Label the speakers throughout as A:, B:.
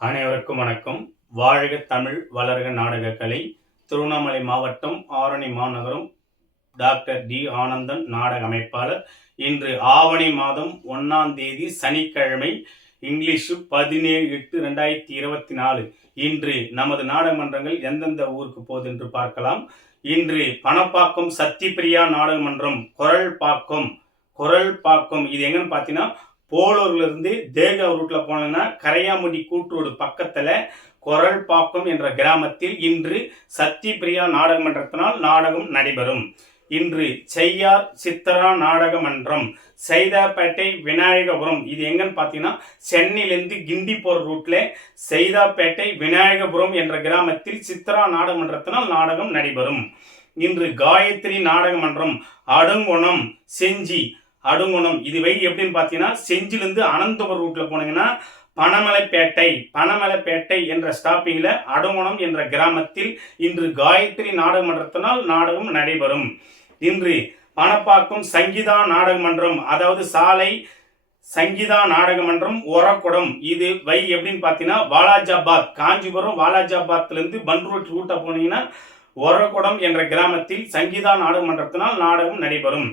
A: அனைவருக்கும் வணக்கம். வாழ்க தமிழ் வளர்க நாடக கலை. திருவண்ணாமலை மாவட்டம் ஆரணி மாநகரம் டாக்டர் டி ஆனந்தன் நாடக அமைப்பாளர். இன்று ஆவணி மாதம் ஒன்னாம் தேதி சனிக்கிழமை இங்கிலீஷு பதினேழு எட்டு ரெண்டாயிரத்தி இருபத்தி நாலு. இன்று நமது நாடகமன்றங்கள் எந்தெந்த ஊருக்கு போகுது என்று பார்க்கலாம். இன்று பணப்பாக்கம் சத்தியபிரியா நாடகமன்றம் குரல் பாக்கம் குரல் பாக்கம் இது எங்கன்னு பார்த்தீங்கன்னா போலூர்லேருந்து தேக ரூட்ல போனீங்கன்னா கரையாமுடி கூட்டுரோடு பக்கத்தில் குரல் பாக்கம் என்ற கிராமத்தில் இன்று சத்தியபிரியா நாடக மன்றத்தினால் நாடகம் நடைபெறும். இன்று செய்யார் சித்தரா நாடக மன்றம் சைதாப்பேட்டை விநாயகபுரம் இது எங்கன்னு பார்த்தீங்கன்னா சென்னையிலேருந்து கிண்டி போகிற ரூட்ல சைதாப்பேட்டை விநாயகபுரம் என்ற கிராமத்தில் சித்தரா நாடக மன்றத்தினால் நாடகம் நடைபெறும். இன்று காயத்ரி நாடக மன்றம் அடுங்குணம் செஞ்சி அடுங்குணம். இது வை எப்படின்னு பார்த்தீங்கன்னா செஞ்சிலிருந்து அனந்தபுரம் ரூட்ல போனீங்கன்னா பனமலைப்பேட்டை பனமலைப்பேட்டை என்ற ஸ்டாப்பிங்கில் அடுங்குணம் என்ற கிராமத்தில் இன்று காயத்ரி நாடக மன்றத்தினால் நாடகம் நடைபெறும். இன்று பணப்பாக்கம் சங்கீதா நாடக மன்றம் அதாவது சாலை சங்கீதா நாடக மன்றம் ஒரக்குடம் இது வை எப்படின்னு பார்த்தீங்கன்னா வாலாஜாபாத் காஞ்சிபுரம் வாலாஜாபாத்லேருந்து பன்ரூட் ரூட்டை போனீங்கன்னா ஒரக்குடம் என்ற கிராமத்தில் சங்கீதா நாடக மன்றத்தினால் நாடகம் நடைபெறும்.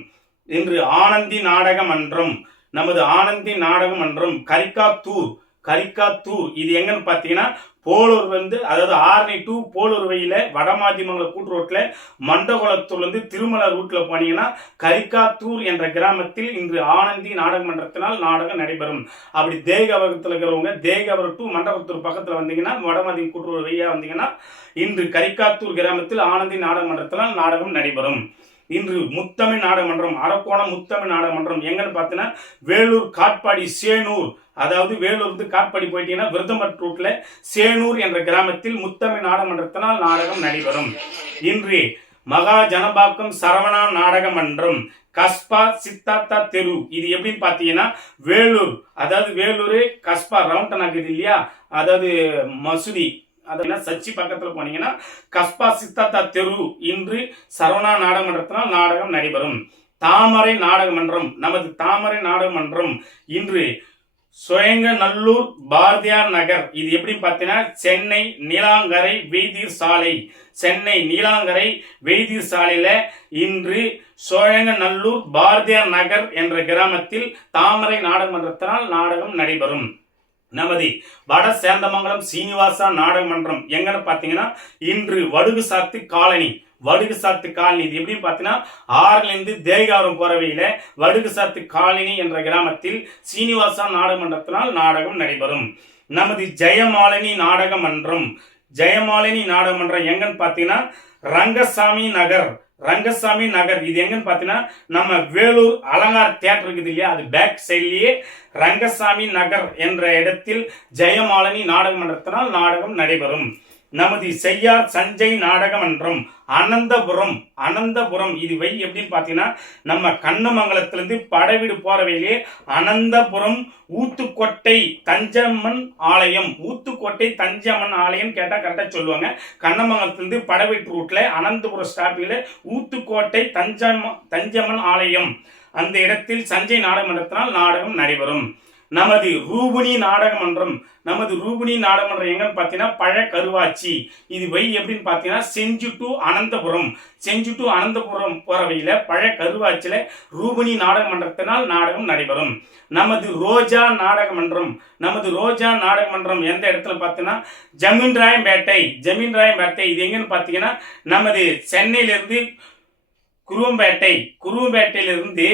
A: இன்று ஆனந்தி நாடக மன்றம் நமது ஆனந்தி நாடக மன்றம் கரிக்காத்தூர் கரிக்காத்தூர் இது எங்கன்னு பார்த்தீங்கன்னா போலூர் வந்து அதாவது ஆரணி டூ போலூர் வழியில் வடமாதிமங்கல கூட்டு ரோட்டில் மண்டகுளத்தூர்லேருந்து திருமலை ரூட்டில் போனீங்கன்னா கரிக்காத்தூர் என்ற கிராமத்தில் இன்று ஆனந்தி நாடக மன்றத்தினால் நாடகம் நடைபெறும். அப்படி தேகவரத்தில் இருக்கிறவங்க தேகவரம் டூ மண்டபத்தூர் பக்கத்தில் வந்தீங்கன்னா வடமாதி கூட்டுறவு வழியாக வந்தீங்கன்னா இன்று கரிக்காத்தூர் கிராமத்தில் ஆனந்தி நாடக மன்றத்தினால் நாடகம் நடைபெறும். இன்று முத்தமிழ் நாடகமன்றம் அரக்கோணம் முத்தமிழ் நாடகமன்றம் எங்கன்னு பார்த்தீங்கன்னா வேலூர் காட்பாடி சேனூர். அதாவது வேலூர்ந்து காட்பாடி போயிட்டீங்கன்னா விருதமட் ரூட்ல சேனூர் என்ற கிராமத்தில் முத்தமிழ் நாடகமன்றத்தினால் நாடகம் நடைபெறும். இன்று மகா ஜனபாக்கம் சரவணா நாடக மன்றம் கஸ்பா சித்தாத்தா தெரு. இது எப்படின்னு பார்த்தீங்கன்னா வேலூர் அதாவது வேலூர் கஸ்பா ரவுண்டன் ஆகுது இல்லையா? அதாவது மசூதி அதெல்லாம் சச்சி பக்கத்தில் போனீங்கன்னா கஸ்பா சித்தாத்தா தெரு இன்று சரவணா நாடகமன்றத்தினால் நாடகம் நடைபெறும். தாமரை நாடகமன்றம் நமது தாமரை நாடகமன்றம் இன்று சுயங்கநல்லூர் பாரதியார் நகர். இது எப்படி பார்த்தீங்கன்னா சென்னை நீலாங்கரை வெய்தீர் சாலை. சென்னை நீலாங்கரை வெய்தீர் சாலையில் இன்று சோழங்கநல்லூர் பாரதியார் நகர் என்ற கிராமத்தில் தாமரை நாடகமன்றத்தினால் நாடகம் நடைபெறும். நமது வட சேந்தமங்கலம் சீனிவாசா நாடக மன்றம் எங்கன்னு பார்த்தீங்கன்னா இன்று வடுகு சாத்து காலனி. வடுகு சாத்து காலனி. இது எப்படின்னு பார்த்தீங்கன்னா ஆறுலேருந்து தேகாரம் போற வழியில வடுகு சாத்து காலனி என்ற கிராமத்தில் சீனிவாசா நாடக மன்றத்தினால் நாடகம் நடைபெறும். நமது ஜெயமாலினி நாடக மன்றம் ஜெயமாலினி நாடக மன்றம் எங்கன்னு பார்த்தீங்கன்னா ரங்கசாமி நகர். ரங்கசாமி நகர். இது எங்கன்னு பார்த்தீங்கன்னா நம்ம வேலூர் அலங்கார் தியேட்டர் இருக்குது இல்லையா? அது பேக் சைட்லயே ரங்கசாமி நகர் என்ற இடத்தில் ஜெயமாலினி நாடக மன்றத்தினால் நாடகம் நடைபெறும். நமது செய்யார் சஞ்சய் நாடக மன்றம் அனந்தபுரம் அனந்தபுரம் இது வை எப்படின்னு பார்த்தீங்கன்னா நம்ம கண்ணமங்கலத்திலிருந்து படவீடு போற வழியிலே அனந்தபுரம் ஊத்துக்கோட்டை தஞ்சம்மன் ஆலயம். ஊத்துக்கோட்டை தஞ்சம்மன் ஆலயம் கேட்டால் கரெக்டாக சொல்லுவாங்க. கண்ணமங்கலத்திலிருந்து படவீட்டு ரூட்ல அனந்தபுரம் ஸ்டாப்பில் ஊத்துக்கோட்டை தஞ்சம் தஞ்சம்மன் ஆலயம். அந்த இடத்தில் சஞ்சய் நாடகமன்றத்தினால் நாடகம் நடைபெறும். நமது ரூபினி நாடகமன்றம் நமது ரூபினி நாடகமன்றம் எங்கன்னு பார்த்தீங்கன்னா பழ கருவாச்சி இது வை எப்படின்னு பார்த்தீங்கன்னா செஞ்சு டு அனந்தபுரம். செஞ்சு டு அனந்தபுரம் போகிற வழியில் பழ கருவாச்சியில் ரூபினி நாடகமன்றத்தினால் நாடகம் நடைபெறும். நமது ரோஜா நாடகமன்றம் நமது ரோஜா நாடகமன்றம் எந்த இடத்துல பார்த்தீங்கன்னா ஜமீன் ராயம்பேட்டை ஜமீன் ராயம்பேட்டை இது எங்கன்னு பார்த்தீங்கன்னா நமது சென்னையிலிருந்து குருவம்பேட்டை குருவம்பேட்டையிலிருந்து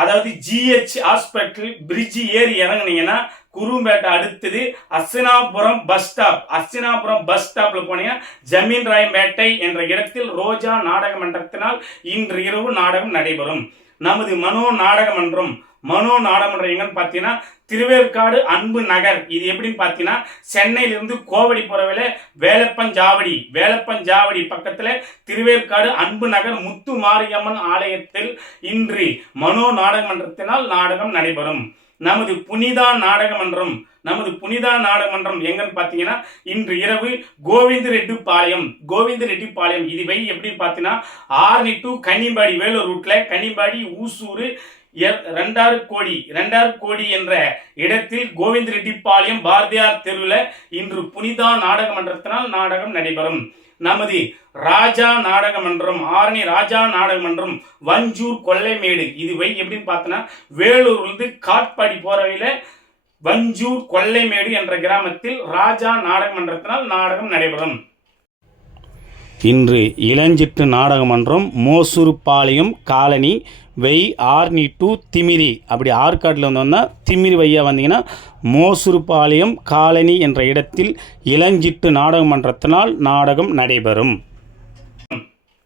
A: அதாவது ஜிஹெச் ஹாஸ்பிட்டல் பிரிட்ஜ் ஏறி இறங்குனீங்கன்னா குரும்பேட்டை அடுத்தது Hastinapuram bus stop Hastinapuram bus ஸ்டாப்ல போனீங்கன்னா ஜமீன் ராயம்பேட்டை என்ற இடத்தில் ரோஜா நாடக மன்றத்தினால் இன்று இரவு நாடகம் நடைபெறும். நமது மனோ நாடக மன்றம் மனோ நாடகமன்றம் எங்கன்னு பார்த்தீங்கன்னா திருவேற்காடு அன்பு நகர். இது எப்படின்னு பார்த்தீங்கன்னா சென்னையிலிருந்து கோவடி போறவையில வேலப்பஞ்சாவடி வேலப்பஞ்சாவடி பக்கத்தில் திருவேற்காடு அன்பு நகர் முத்து மாரியம்மன் ஆலயத்தில் இன்று மனோ நாடகமன்றத்தினால் நாடகம் நடைபெறும். நமது புனிதா நாடகமன்றம் நமது புனிதா நாடகமன்றம் எங்கன்னு பார்த்தீங்கன்னா இன்று இரவு கோவிந்த ரெட்டி பாளையம் கோவிந்த ரெட்டி பாளையம் இது வை எப்படி பார்த்தீங்கன்னா ஆர்னி டு கனிம்பாடி வேலூர் ரூட்ல கனிம்பாடி ஊசூர் எ- ரெண்டாறு கோடி ரெண்டாறு கோடி என்ற இடத்தில் கோவிந்த ரெட்டிப்பாளையம் பாரதியார் தெருவில் இன்று புனிதா நாடக மன்றத்தினால் நாடகம் நடைபெறும். நமது ராஜா நாடக மன்றம் ஆரணி ராஜா நாடக மன்றம் வஞ்சூர் கொல்லைமேடு இதுவை எப்படின்னு பார்த்தோன்னா வேலூர்லேருந்து காட்பாடி போற வழியில வஞ்சூர் கொள்ளைமேடு என்ற கிராமத்தில் ராஜா நாடக மன்றத்தினால் நாடகம் நடைபெறும். இன்று இளஞ்சிட்டு நாடகமன்றம் மன்றம் colony Wei Arni to Timiri. அப்படி ஆற்காட்டில் வந்தோம்னா திமிரி வையா வந்தீங்கன்னா மோசூர்பாளையம் காலனி என்ற இடத்தில் இளஞ்சிட்டு நாடகமன்றத்தினால் நாடகம் நடைபெறும்.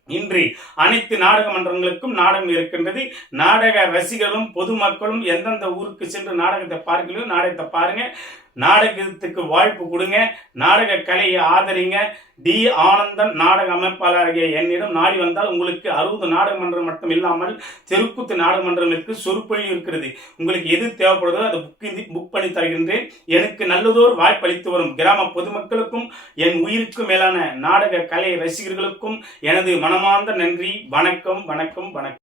A: இன்று அனைத்து நாடக மன்றங்களுக்கும் நாடகம் இருக்கின்றது. நாடக ரசிகர்களும் பொதுமக்களும் எந்தெந்த ஊருக்கு சென்று நாடகத்தை பார்க்கலையோ நாடகத்தை பாருங்கள் நாடகத்துக்கு வாய்ப்பு கொடுங்க. நாடக கலையை ஆதரிங்க. டி. ஆனந்தன் நாடக அமைப்பாளராகிய என்னிடம் நாடி வந்தால் உங்களுக்கு அறுபது நாடகமன்றம் மட்டும் இல்லாமல் தெருக்கூத்து நாடகமன்றம் இருக்கு சொற்பொழி இருக்கிறது. உங்களுக்கு எது தேவைப்படுதோ அதை புக் புக் பண்ணி தருகின்றேன். எனக்கு நல்லதோர் வாய்ப்பளித்து வரும். கிராம பொதுமக்களுக்கும் என் உயிருக்கு மேலான நாடக கலை ரசிகர்களுக்கும் எனது மனமார்ந்த நன்றி. வணக்கம் வணக்கம் வணக்கம்.